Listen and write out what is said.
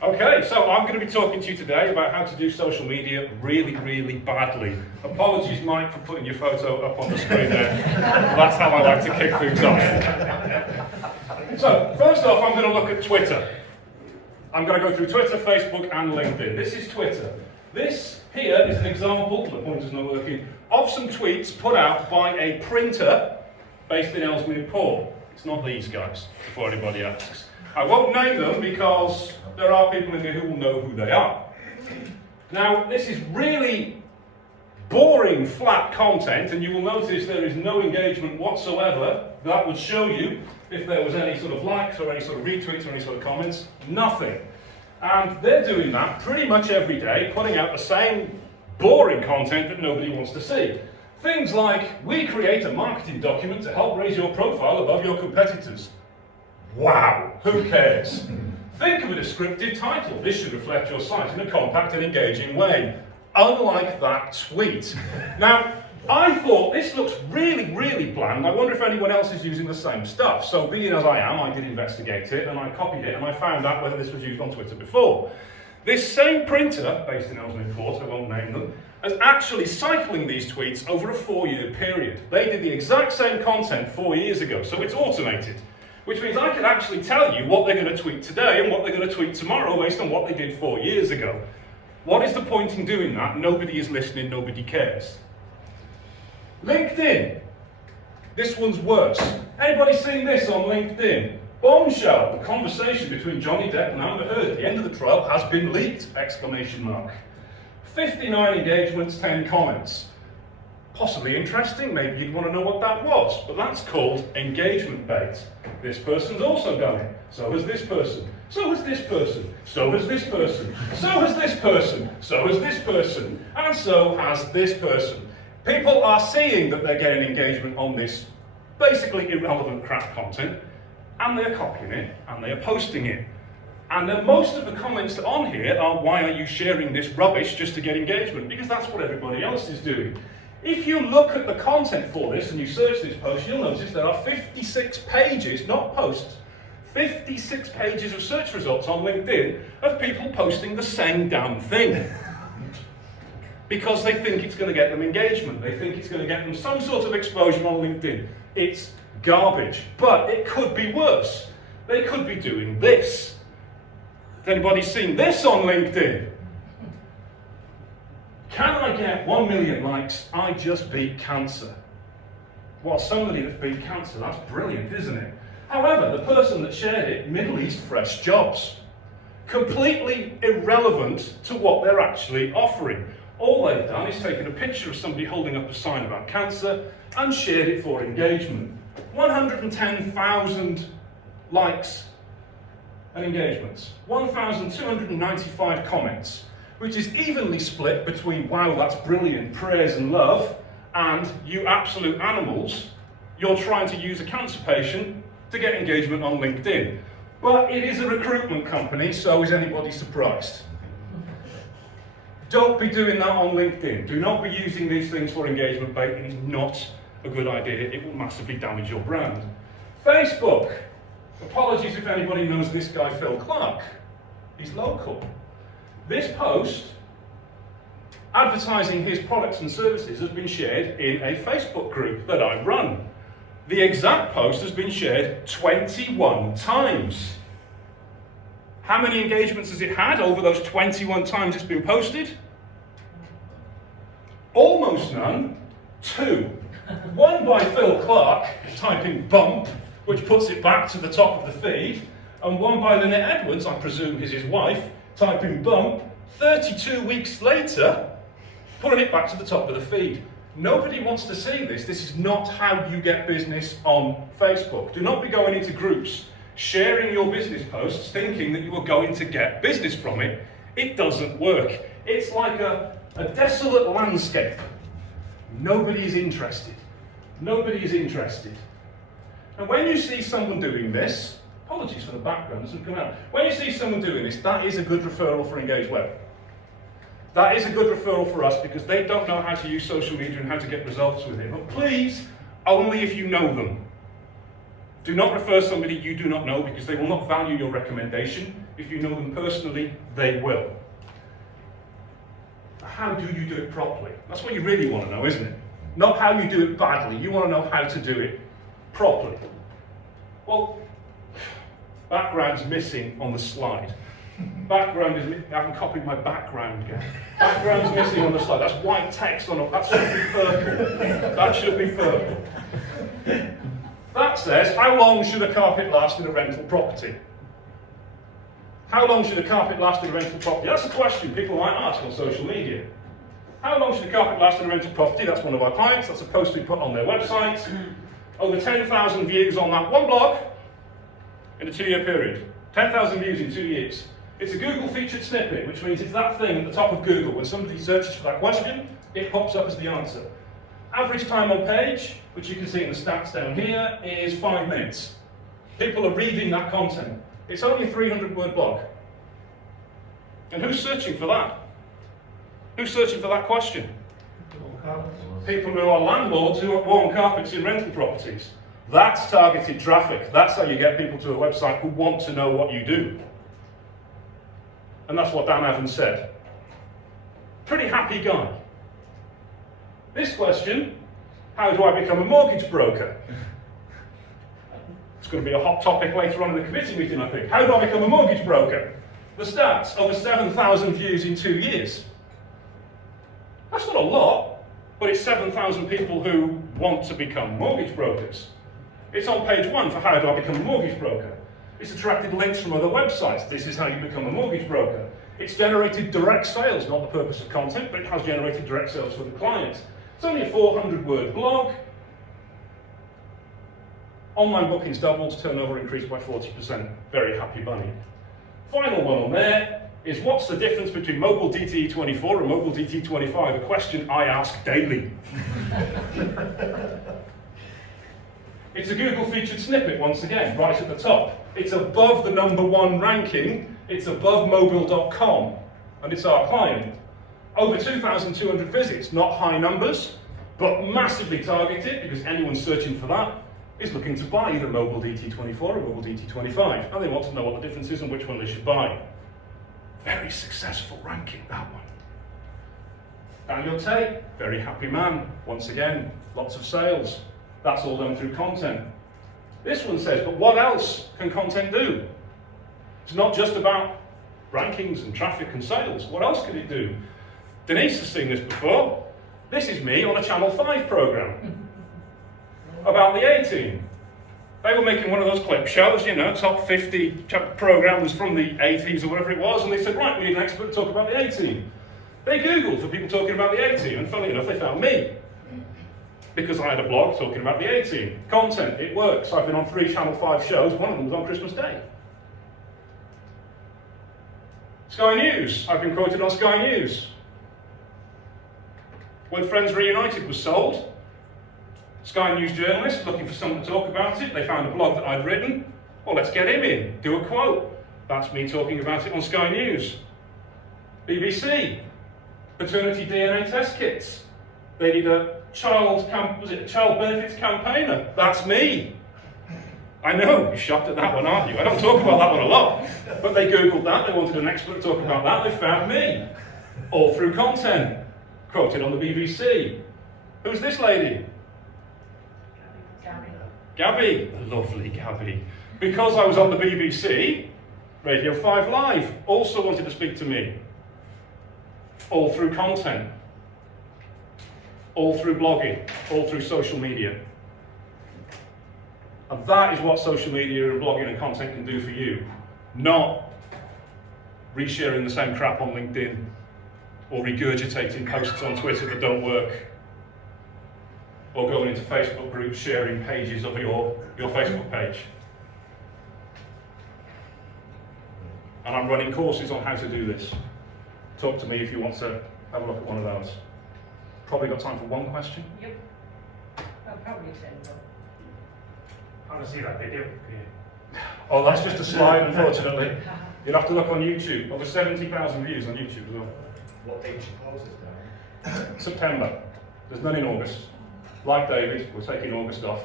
Okay, so I'm going to be talking to you today about how to do social media really, really badly. Apologies, Mike, for putting your photo up on the screen there. That's how I like to kick things off. So, first off, I'm going to look at Twitter. I'm going to go through Twitter, Facebook, and LinkedIn. This is Twitter. This here is an example, the pointer's not working, of some tweets put out by a printer based in Ellesmere Port. It's not these guys, before anybody asks. I won't name them because there are people in here who will know who they are. Now, this is really boring, flat content, and you will notice there is no engagement whatsoever. That would show you if there was any sort of likes or any sort of retweets or any sort of comments. Nothing. And they're doing that pretty much every day, putting out the same boring content that nobody wants to see. Things like, we create a marketing document to help raise your profile above your competitors. Wow, who cares? Think of a descriptive title. This should reflect your site in a compact and engaging way. Unlike that tweet. Now, I thought this looks really, really bland. I wonder if anyone else is using the same stuff. So being as I am, I did investigate it and I copied it and I found out whether this was used on Twitter before. This same printer, based in Ellesmere Port, I won't name them, is actually cycling these tweets over a 4-year period. They did the exact same content 4 years ago, so it's automated. Which means I can actually tell you what they're going to tweet today and what they're going to tweet tomorrow based on what they did 4 years ago. What is the point in doing that? Nobody is listening, nobody cares. LinkedIn. This one's worse. Anybody seen this on LinkedIn? Bombshell, the conversation between Johnny Depp and Amber Heard at the end of the trial has been leaked! 59 engagements, 10 comments. Possibly interesting, maybe you'd want to know what that was, but that's called engagement bait. This person's also done it. So has this person. So has this person. So has this person. So has this person. So has this person. And so has this person. People are seeing that they're getting engagement on this basically irrelevant crap content, and they're copying it, and they are posting it. And then most of the comments that are on here are, why are you sharing this rubbish just to get engagement? Because that's what everybody else is doing. If you look at the content for this and you search this post, you'll notice there are 56 pages, not posts, 56 pages of search results on LinkedIn of people posting the same damn thing. Because they think it's going to get them engagement. They think it's going to get them some sort of exposure on LinkedIn. It's garbage. But it could be worse. They could be doing this. Has anybody seen this on LinkedIn? Can I get 1 million likes? I just beat cancer. Well, somebody that's beat cancer, that's brilliant, isn't it? However, the person that shared it, Middle East fresh jobs. Completely irrelevant to what they're actually offering. All they've done is taken a picture of somebody holding up a sign about cancer and shared it for engagement. 110,000 likes and engagements. 1,295 comments. Which is evenly split between, wow, that's brilliant, prayers and love, and you absolute animals, you're trying to use a cancer patient to get engagement on LinkedIn. But it is a recruitment company, so is anybody surprised? Don't be doing that on LinkedIn. Do not be using these things for engagement bait. It is not a good idea. It will massively damage your brand. Facebook. Apologies if anybody knows this guy, Phil Clark. He's local. This post, advertising his products and services, has been shared in a Facebook group that I run. The exact post has been shared 21 times. How many engagements has it had over those 21 times it's been posted? Almost none. 2. One by Phil Clark, typing bump, which puts it back to the top of the feed, and one by Lynette Edwards, I presume is his wife, typing bump, 32 weeks later, putting it back to the top of the feed. Nobody wants to see this. This is not how you get business on Facebook. Do not be going into groups, sharing your business posts, thinking that you are going to get business from it. It doesn't work. It's like a desolate landscape. Nobody is interested. Nobody is interested. And when you see someone doing this, apologies for the background, doesn't come out. When you see someone doing this, that is a good referral for Engage Web. That is a good referral for us because they don't know how to use social media and how to get results with it. But please, only if you know them. Do not refer somebody you do not know because they will not value your recommendation. If you know them personally, they will. How do you do it properly? That's what you really want to know, isn't it? Not how you do it badly. You want to know how to do it properly. Well, background's missing on the slide. Background is I haven't copied my background yet. Background's missing on the slide. That's white text on it. That should be purple. That should be purple. That says, how long should a carpet last in a rental property? How long should a carpet last in a rental property? That's a question people might ask on social media. How long should a carpet last in a rental property? That's one of our clients. That's a post we put on their website. Over 10,000 views on that one blog in a 2-year period. 10,000 views in 2 years. It's a Google featured snippet, which means it's that thing at the top of Google. When somebody searches for that question, it pops up as the answer. Average time on page, which you can see in the stats down here, is 5 minutes. People are reading that content. It's only a 300-word blog. And who's searching for that? Who's searching for that question? People who are landlords who want carpets in rental properties. That's targeted traffic. That's how you get people to a website who want to know what you do. And that's what Dan Evans said. Pretty happy guy. This question, how do I become a mortgage broker? It's going to be a hot topic later on in the committee meeting, I think. How do I become a mortgage broker? The stats, over 7,000 views in 2 years. That's not a lot, but it's 7,000 people who want to become mortgage brokers. It's on page 1 for how do I become a mortgage broker. It's attracted links from other websites. This is how you become a mortgage broker. It's generated direct sales, not the purpose of content, but it has generated direct sales for the client. It's only a 400-word blog. Online bookings doubled, turnover increased by 40%. Very happy bunny. Final one on there is what's the difference between mobile DTE24 and mobile DTE25? A question I ask daily. It's a Google featured snippet once again, right at the top. It's above the #1 ranking. It's above mobile.com, and it's our client. Over 2,200 visits, not high numbers, but massively targeted because anyone searching for that is looking to buy either mobile DT24 or mobile DT25, and they want to know what the difference is and which one they should buy. Very successful ranking, that one. Daniel Tate, very happy man. Once again, lots of sales. That's all done through content. This one says, but what else can content do? It's not just about rankings and traffic and sales. What else can it do? Denise has seen this before. This is me on a Channel 5 programme about the A-Team. They were making one of those clip shows, you know, top 50 programmes from the 80s or whatever it was, and they said, right, we need an expert to talk about the A-Team. They Googled for people talking about the A-Team, and funnily enough, they found me. Because I had a blog talking about the A-Team. Content, it works. I've been on 3 Channel 5 shows, one of them was on Christmas Day. Sky News, I've been quoted on Sky News. When Friends Reunited was sold, Sky News journalists looking for someone to talk about it, they found a blog that I'd written. Well, let's get him in, do a quote. That's me talking about it on Sky News. BBC, paternity DNA test kits. They need a child benefits campaigner. That's me. I know, you're shocked at that one, aren't you? I don't talk about that one a lot. But they Googled that, they wanted an expert to talk about that, they found me. All through content. Quoted on the BBC. Who's this lady? Gabby. Lovely Gabby. Because I was on the BBC, Radio 5 Live also wanted to speak to me. All through content. All through blogging, all through social media. And that is what social media and blogging and content can do for you. Not resharing the same crap on LinkedIn or regurgitating posts on Twitter that don't work, or going into Facebook groups sharing pages of your Facebook page. And I'm running courses on how to do this. Talk to me if you want to have a look at one of those. Probably got time for one question? Yep. I'll probably send them. I want to see that video. Oh, that's just a slide, unfortunately. You'll have to look on YouTube. Over 70,000 views on YouTube as well. What date she closes now? September. There's none in August. Like David, we're taking August off.